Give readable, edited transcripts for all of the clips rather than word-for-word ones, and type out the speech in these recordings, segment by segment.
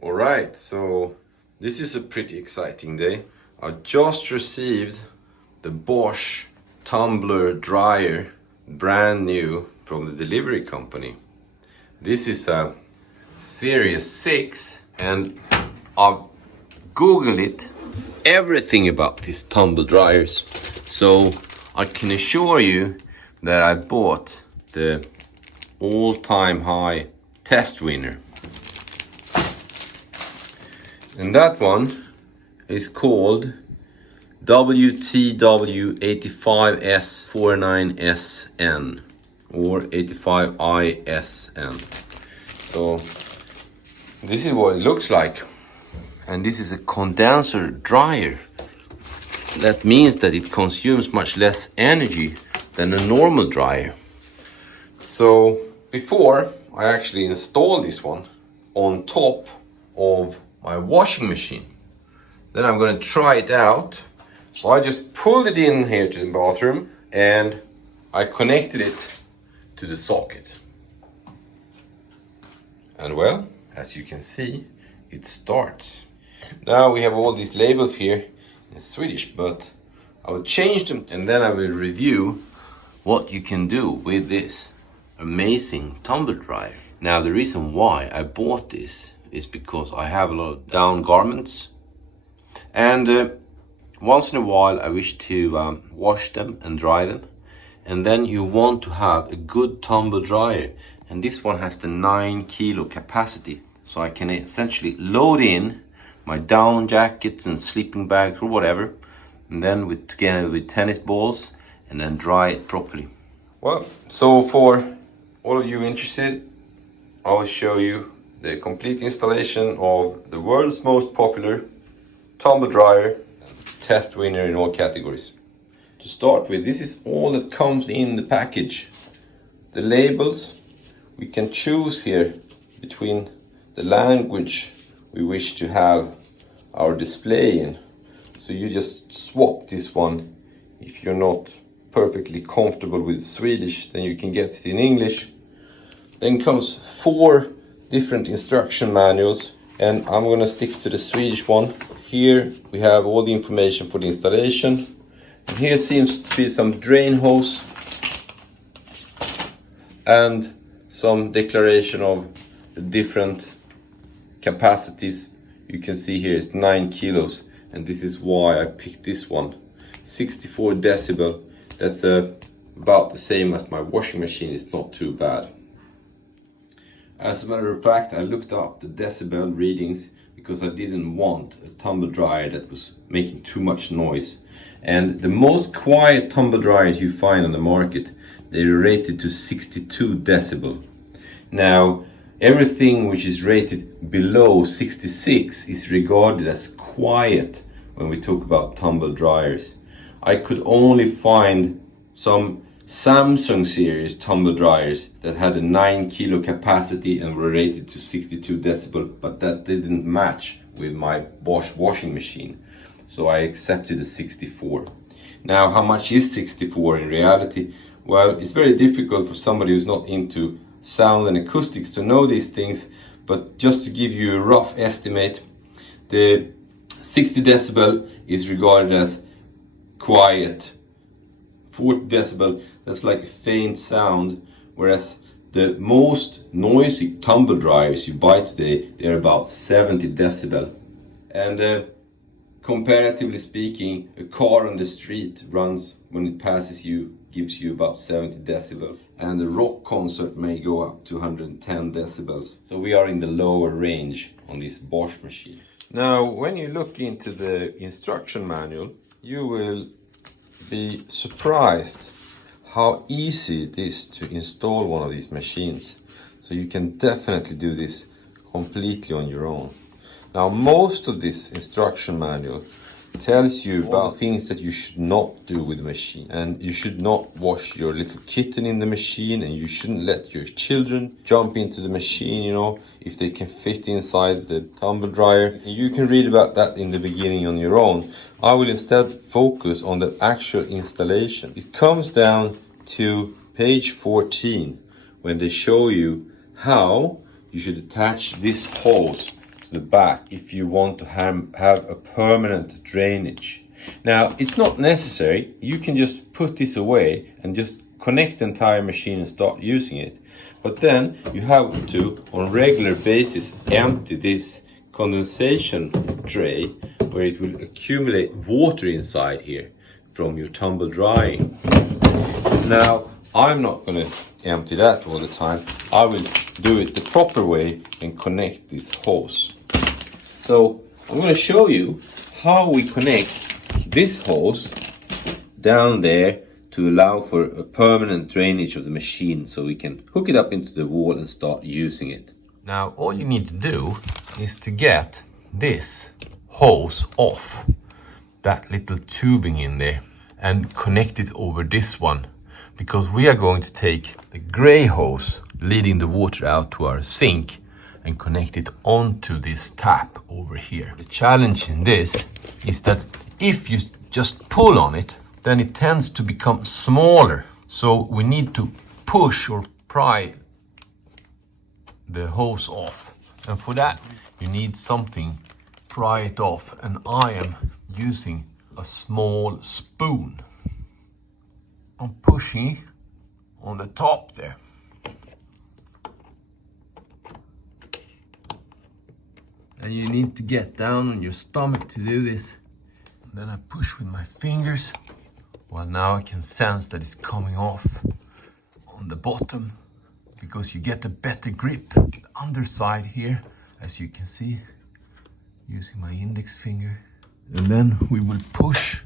All right, so this is a pretty exciting day. I just received the Bosch tumbler dryer, brand new from the delivery company. This is a Series 6 and I've Googled it, everything about these tumble dryers. So I can assure you that I bought the all-time high Test Winner. And that one is called WTW85S49SN or 85ISN. So this is what it looks like. And this is a condenser dryer. That means that it consumes much less energy than a normal dryer. So before I actually installed this one on top of my washing machine, then I'm going to try it out. So I just pulled it in here to the bathroom and I connected it to the socket. And well, as you can see, it starts. Now we have all these labels here in Swedish, but I will change them and then I will review what you can do with this amazing tumble dryer. Now the reason why I bought this is because I have a lot of down garments and once in a while I wish to wash them and dry them, and then you want to have a good tumble dryer, and this one has the 9 kilo capacity, so I can essentially load in my down jackets and sleeping bags or whatever, and then together with tennis balls, and then dry it properly. Well, so for all of you interested, I will show you the complete installation of the world's most popular tumble dryer, Test Winner in all categories. To start with, this is all that comes in the package. The labels, we can choose here between the language we wish to have our display in. So you just swap this one. If you're not perfectly comfortable with Swedish, then you can get it in English. Then comes 4 different instruction manuals, and I'm gonna stick to the Swedish one. Here we have all the information for the installation, and here seems to be some drain hose and some declaration of the different capacities. You can see here it's 9 kilos, and this is why I picked this one. 64 decibel, that's about the same as my washing machine. It's not too bad. As a matter of fact, I looked up the decibel readings because I didn't want a tumble dryer that was making too much noise. And the most quiet tumble dryers you find on the market, they're rated to 62 decibel. Now, everything which is rated below 66 is regarded as quiet when we talk about tumble dryers. I could only find some Samsung series tumble dryers that had a 9 kilo capacity and were rated to 62 decibel, but that didn't match with my Bosch washing machine. So I accepted the 64. Now, how much is 64 in reality? Well, it's very difficult for somebody who's not into sound and acoustics to know these things, but just to give you a rough estimate, the 60 decibel is regarded as quiet. 40 decibel, that's like a faint sound, whereas the most noisy tumble dryers you buy today, they're about 70 decibel. And comparatively speaking, a car on the street runs, when it passes you, gives you about 70 decibel, and a rock concert may go up to 110 decibels. So we are in the lower range on this Bosch machine. Now, when you look into the instruction manual, you will be surprised how easy it is to install one of these machines. So you can definitely do this completely on your own. Now, most of this instruction manual tells you about things that you should not do with the machine, and you should not wash your little kitten in the machine, and you shouldn't let your children jump into the machine, you know, if they can fit inside the tumble dryer. You can read about that in the beginning on your own. I will instead focus on the actual installation. It comes down to page 14 when they show you how you should attach this hose to the back if you want to have a permanent drainage. Now, it's not necessary. You can just put this away and just connect the entire machine and start using it. But then you have to, on a regular basis, empty this condensation tray where it will accumulate water inside here from your tumble drying. Now, I'm not going to empty that all the time. I will do it the proper way and connect this hose. So I'm going to show you how we connect this hose down there to allow for a permanent drainage of the machine, so we can hook it up into the wall and start using it. Now all you need to do is to get this hose off that little tubing in there and connect it over this one, because we are going to take the gray hose leading the water out to our sink and connect it onto this tap over here. The challenge in this is that if you just pull on it, then it tends to become smaller. So we need to push or pry the hose off. And for that, you need something to pry it off. And I am using a small spoon. I'm pushing on the top there. And you need to get down on your stomach to do this. And then I push with my fingers. Well, now I can sense that it's coming off on the bottom, because you get a better grip. The underside here, as you can see, using my index finger. And then we will push.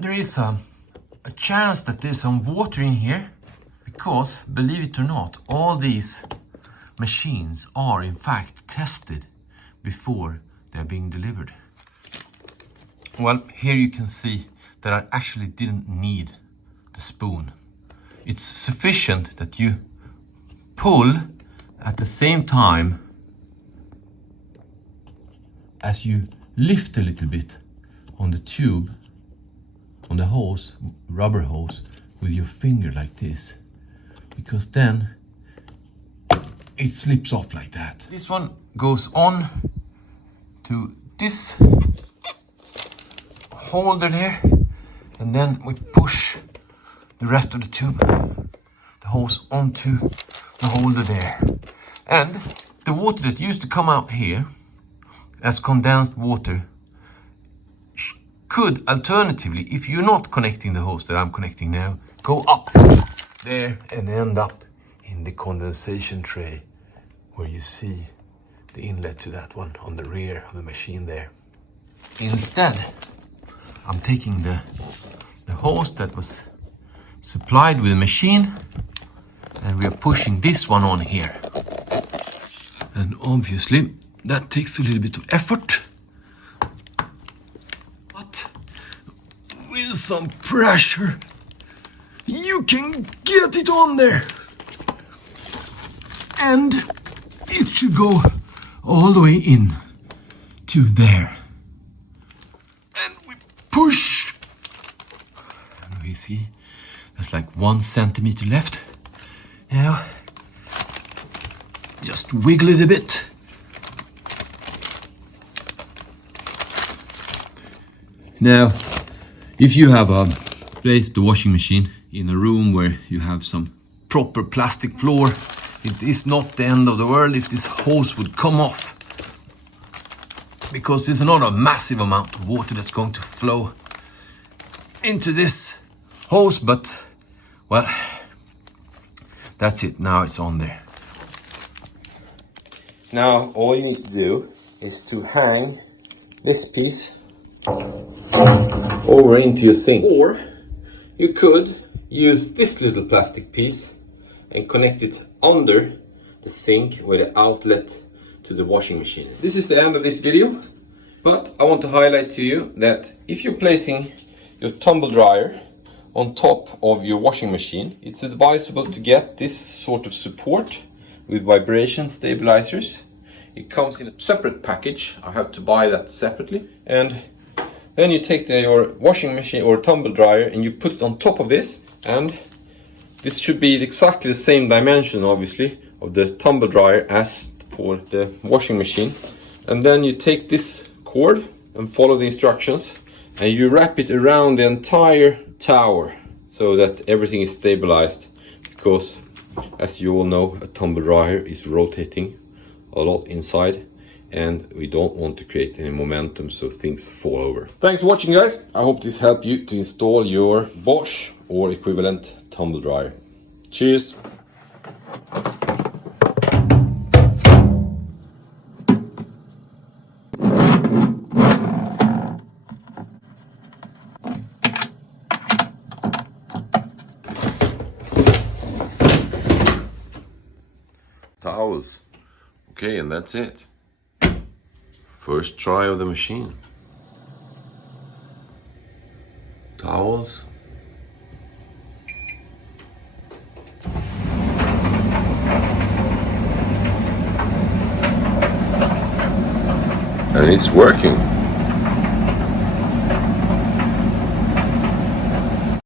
There is a chance that there's some water in here, because, believe it or not, all these machines are in fact tested before they're being delivered. Well, here you can see that I actually didn't need the spoon. It's sufficient that you pull at the same time as you lift a little bit on the tube, on the hose, rubber hose, with your finger like this, because then it slips off like that. This one goes on to this holder there, and then we push the rest of the tube, the hose, onto the holder there. And the water that used to come out here as condensed water could alternatively, if you're not connecting the hose that I'm connecting now, go up there and end up in the condensation tray where you see the inlet to that one on the rear of the machine there. Instead, I'm taking the hose that was supplied with the machine, and we are pushing this one on here. And obviously that takes a little bit of effort, but with some pressure you can get it on there, and it should go all the way in to there. And we push, and we see there's like 1 centimeter left. Now just wiggle it a bit. Now, if you have placed the washing machine in a room where you have some proper plastic floor, it is not the end of the world if this hose would come off, because there's not a massive amount of water that's going to flow into this hose, but well, that's it. Now it's on there. Now all you need to do is to hang this piece over into your sink, or you could use this little plastic piece and connect it under the sink with the outlet to the washing machine. This is the end of this video, but I want to highlight to you that if you're placing your tumble dryer on top of your washing machine, it's advisable to get this sort of support with vibration stabilizers. It comes in a separate package. I have to buy that separately. And then you take your washing machine or tumble dryer and you put it on top of this, and this should be exactly the same dimension, obviously, of the tumble dryer as for the washing machine. And then you take this cord and follow the instructions, and you wrap it around the entire tower so that everything is stabilized, because as you all know, a tumble dryer is rotating a lot inside, and we don't want to create any momentum so things fall over. Thanks for watching, guys. I hope this helped you to install your Bosch or equivalent tumble dryer. Cheers. Towels. Okay, and that's it. First try of the machine. Towels. And it's working.